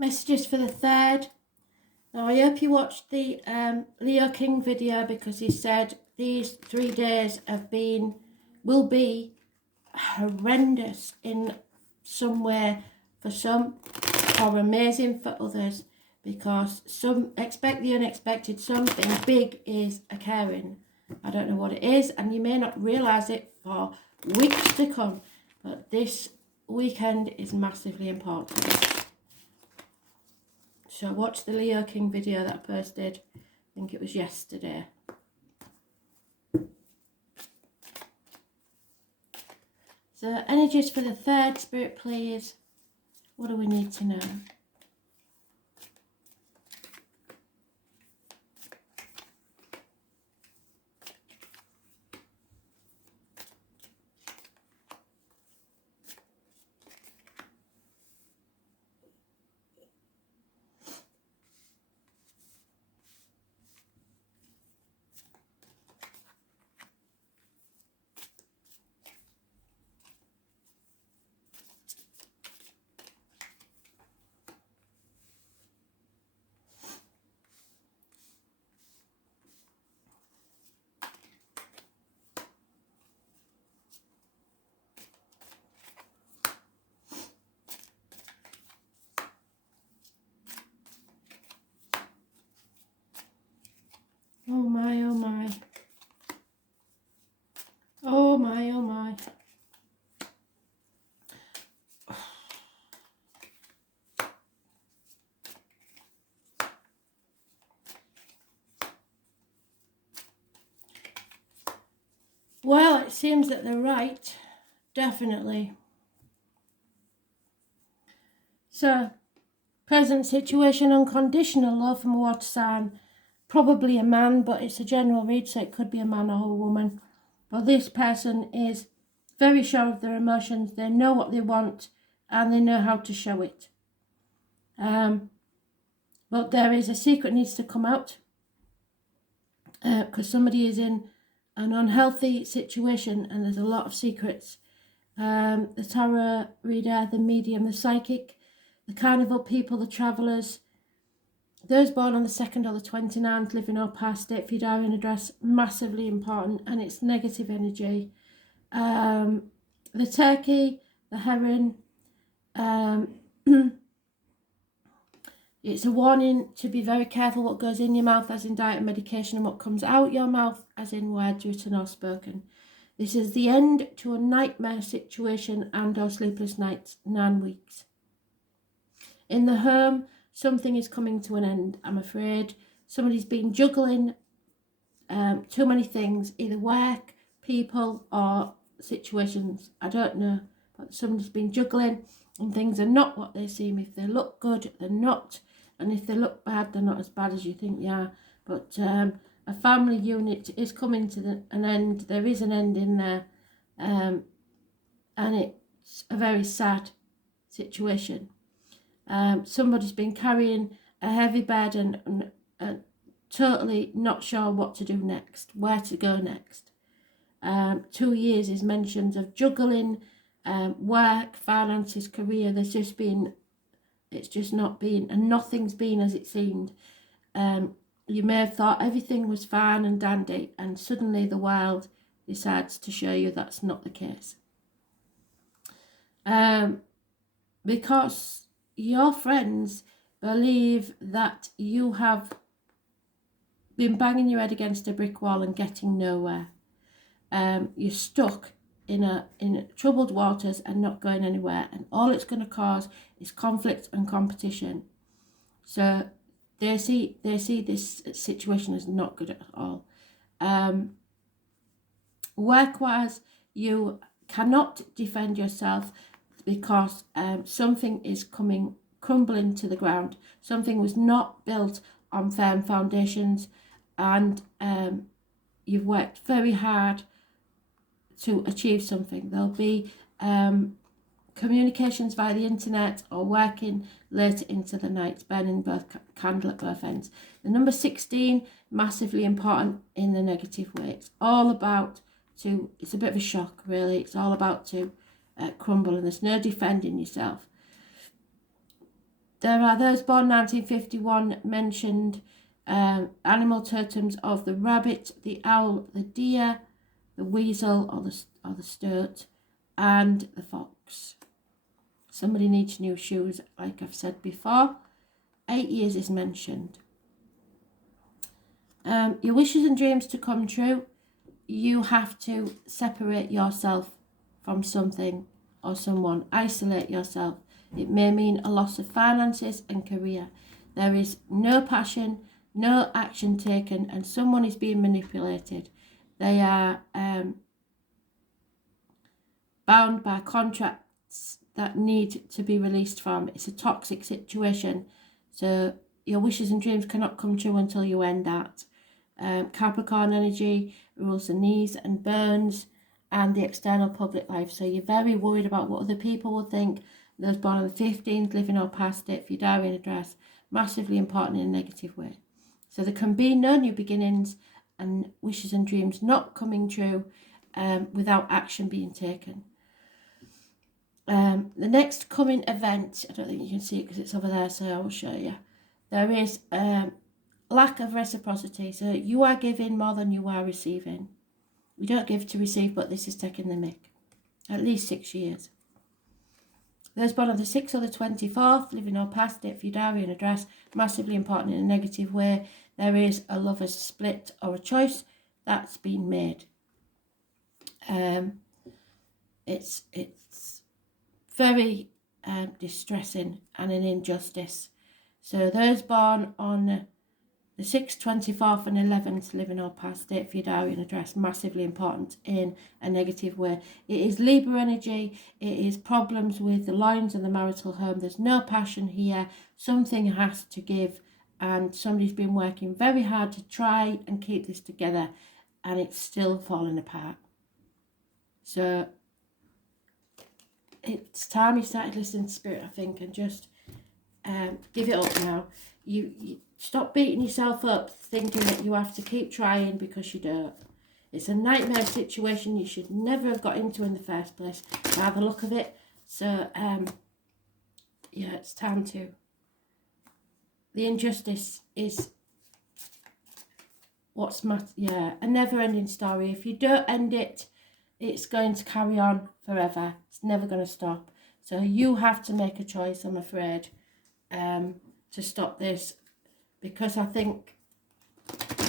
Messages for the 3rd. Now, I hope you watched the Leo King video, because he said these 3 days will be horrendous in some way for some, or amazing for others, because some expect the unexpected. Something big is occurring. I don't know what it is, and you may not realise it for weeks to come, but this weekend is massively important. So watch the Leo King video that I posted, I think it was yesterday. So energies for the 3rd, Spirit please. What do we need to know? Oh my, oh my. Oh my, oh my. Well, it seems that they're right. Definitely. So, present situation, unconditional love from a water sign. Probably a man, but it's a general read, so it could be a man or a woman. But this person is very sure of their emotions. They know what they want, and they know how to show it. But there is a secret needs to come out, because somebody is in an unhealthy situation, and there's a lot of secrets. The tarot reader, the medium, the psychic, the carnival people, the travellers, those born on the 2nd or the 29th, living or past, date for your diary and address, massively important, and it's negative energy. The turkey, the heron, it's a warning to be very careful what goes in your mouth, as in diet and medication, and what comes out your mouth, as in words written or spoken. This is the end to a nightmare situation and or sleepless nights, 9 weeks. In the home, something is coming to an end, I'm afraid. Somebody's been juggling too many things, either work, people, or situations. I don't know, but somebody's been juggling, and things are not what they seem. If they look good, they're not. And if they look bad, they're not as bad as you think they are. But a family unit is coming to an end. There is an end in there. And it's a very sad situation. Somebody's been carrying a heavy burden and totally not sure what to do next, where to go next. 2 years is mentioned of juggling work, finances, career. It's just not been, and nothing's been as it seemed. You may have thought everything was fine and dandy, and suddenly the world decides to show you that's not the case. Because your friends believe that you have been banging your head against a brick wall and getting nowhere. You're stuck in troubled waters and not going anywhere, and all it's going to cause is conflict and competition. So they see this situation as not good at all. Work-wise, you cannot defend yourself, because something is crumbling to the ground. Something was not built on firm foundations, and you've worked very hard to achieve something. There'll be communications via the internet, or working late into the night, burning both candle at both ends. The number 16, massively important in the negative way. It's all about it's a bit of a shock, really. It's all about to crumble, and there's no defending yourself. There are those born 1951 mentioned animal totems of the rabbit, the owl, the deer, the weasel or the stoat, and the fox. Somebody needs new shoes, like I've said before. 8 years is mentioned. Your wishes and dreams to come true, you have to separate yourself from something or someone. Isolate yourself. It may mean a loss of finances and career. There is no passion, no action taken, and someone is being manipulated. They are bound by contracts that need to be released from. It's a toxic situation. So your wishes and dreams cannot come true until you end that. Capricorn energy rules the knees and burns and the external public life. So you're very worried about what other people will think. Those born on the 15th, living or past it, for your diary and address, massively important in a negative way. So there can be no new beginnings and wishes and dreams not coming true without action being taken. The next coming event, I don't think you can see it because it's over there, so I will show you. There is lack of reciprocity. So you are giving more than you are receiving. We don't give to receive, but this is taking the mick. At least 6 years. Those born on the 6th or the 24th, living or past it, for your diary and address, massively important in a negative way. There is a lover's split or a choice that's been made. It's very distressing and an injustice. So those born on the 6th, 24th and 11th, living or past it, for your diary and address, massively important in a negative way. It is Libra energy. It is problems with the lines and the marital home. There's no passion here. Something has to give, and somebody's been working very hard to try and keep this together, and it's still falling apart. So it's time you started listening to Spirit, I think, and just give it up now. You stop beating yourself up thinking that you have to keep trying, because you don't. It's a nightmare situation you should never have got into in the first place by the look of it. So yeah, it's time to. The injustice is what's a never-ending story. If you don't end it, it's going to carry on forever. It's never going to stop. So you have to make a choice, I'm afraid, to stop this, because I think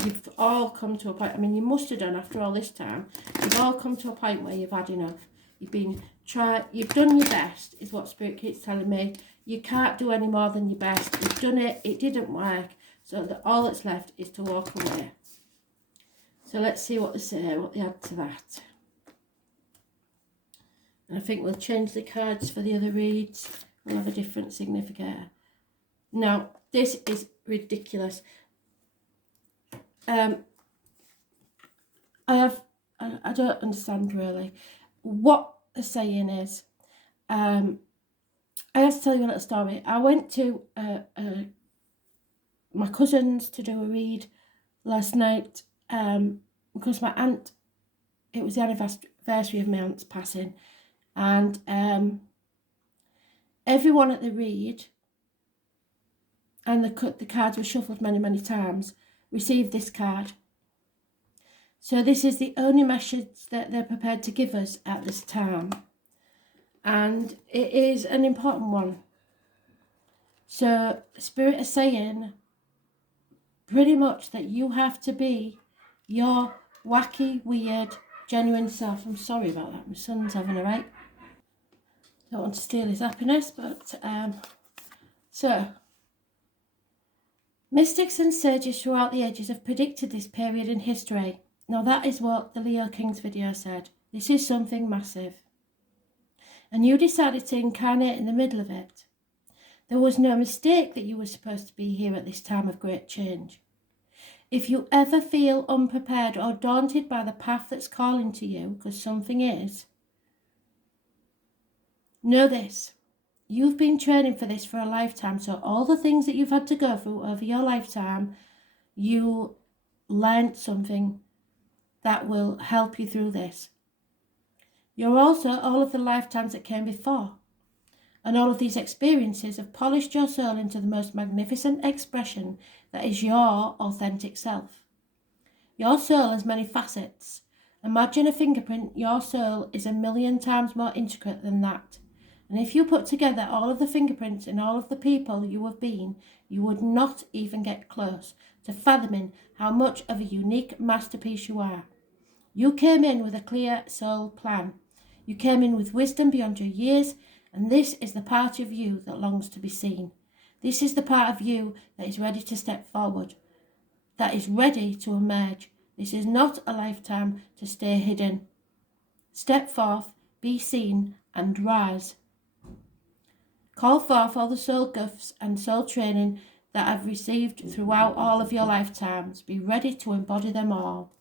you've all come to a point. I mean, you must have done after all this time. You've all come to a point where you've had enough. You've done your best, is what Spirit keeps telling me. You can't do any more than your best. You've done it. It didn't work. So all that's left is to walk away. So let's see what they say, what they add to that. And I think we'll change the cards for the other reads. We'll have a different significator. Now, this is ridiculous. I don't understand really what the saying is. I have to tell you a little story. I went to my cousin's to do a read last night because my aunt, it was the anniversary of my aunt's passing, and everyone at the read, and the cards were shuffled many times, received this card. So this is the only message that they're prepared to give us at this time, and it is an important one. So Spirit is saying pretty much that you have to be your wacky, weird, genuine self. I'm sorry about that, my son's having a right. Don't want to steal his happiness, but so mystics and sages throughout the ages have predicted this period in history. Now that is what the Leo King's video said. This is something massive. And you decided to incarnate in the middle of it. There was no mistake that you were supposed to be here at this time of great change. If you ever feel unprepared or daunted by the path that's calling to you, because something is, know this. You've been training for this for a lifetime, so all the things that you've had to go through over your lifetime, you learned something that will help you through this. You're also all of the lifetimes that came before. And all of these experiences have polished your soul into the most magnificent expression that is your authentic self. Your soul has many facets. Imagine a fingerprint. Your soul is 1,000,000 times more intricate than that. And if you put together all of the fingerprints in all of the people you have been, you would not even get close to fathoming how much of a unique masterpiece you are. You came in with a clear soul plan. You came in with wisdom beyond your years, and this is the part of you that longs to be seen. This is the part of you that is ready to step forward, that is ready to emerge. This is not a lifetime to stay hidden. Step forth, be seen, and rise. Call forth all the soul gifts and soul training that I've received throughout all of your lifetimes. Be ready to embody them all.